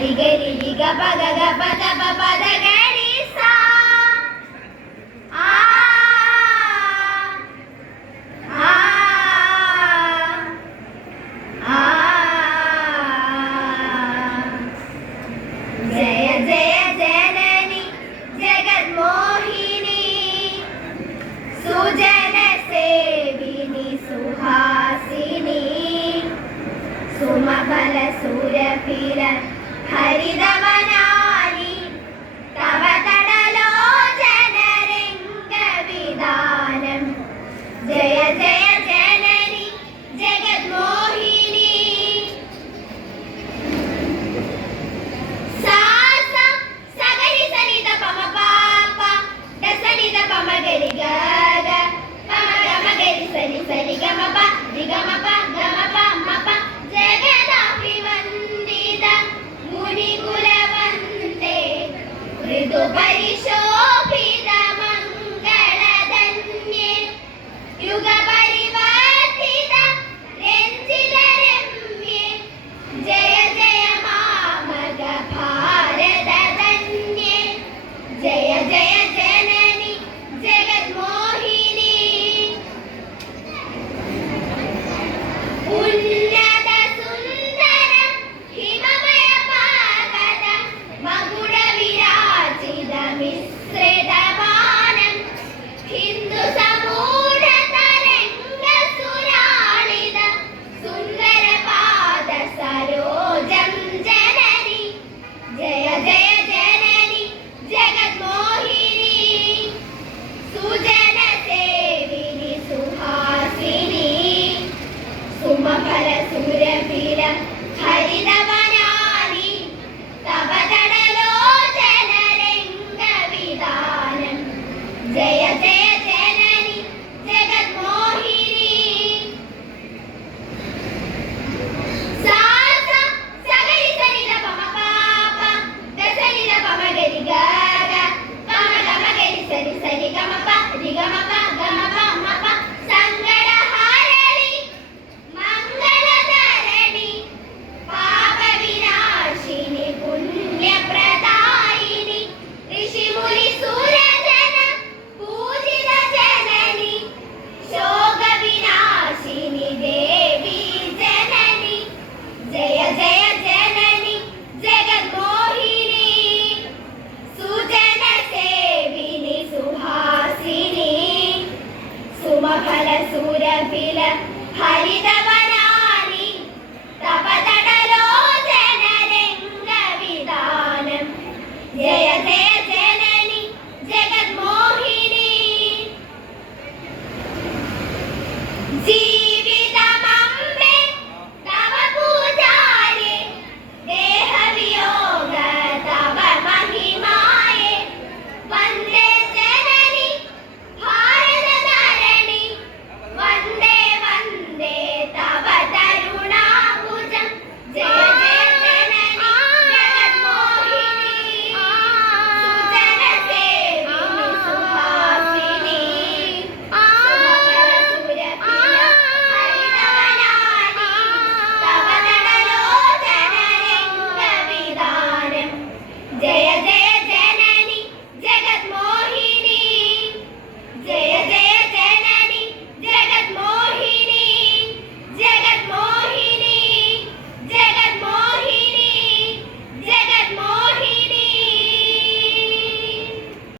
ഗരി ഗരി ഗ പ ഗ പ ധ പ പ ധ ഗരി സാ ആ ആ ആ ജയ ജയ ജനനി ജഗന്മോഹിനി സുജന സേവിനി സുഹാസിനി സുമഫല സുരഭില ഹരിതവനാനി തവ തടലോചന രംഗവിധാനം ജയ ജയ ജനനി ജഗന്മോഹിനി സാസ സഗരി സനിത പമ പാപ ദസനിത പമ ഗരി ഗഗ പമ ഗമ ഗരി സനി സനി ഗമ പ രി ഗമ പ ഗമ പ മ പ ജഗദാഭിവന്ദിത മുനികുലവന്ദേ ഋതുപരിശോഭിത മംഗളധന്യേ യുഗപരിവർത്തിത രഞ്ജിത രമ്യേ ജയ ജയ മാമക ഭാരതധന്യേ ജയ ജയ ജനനി ജഗന്മോഹിനി ഉന്നത സുന്ദര ഹിമമയ പാദ മകുട വിരാജിത മിശ്രിതവാനം ഹിന്ദു സമൂഢ തരംഗ സുരാളിത സുന്ദര പാദ സരോജം ജനനി ജയ ജയ ജനനി ജഗന്മോഹിനി സുജന സേവിനി സുഹാസിനി സുമഫല സുരഭില ഹരിതവനാനി തവ തടലോചന രംഗവിധാനം ജയ ജയ ജനനി ജഗന്മോഹിനി സാസ സഗരി സനിത പമ പാപ ദസനിത പമ ഗരി ഗഗ പമ ഗമ ഗരി സനി സനി ഗമ പ രി ഗമ പ ഗമ പ മ പ സങ്കടഹാരണി മംഗളധരണി പാപവിനാശിനി പുണ്യപ്രദായിനി ഋഷിമുനി സുരജന പൂജിത ജനനി ശോകവിനാശിനി ദേവി ജനനി ജയ ജയ ജനനി ജഗന്മോഹിനി സുജന സേവിനി സുഹാസിനി സുമഫല സുരഭില ഹരിതവ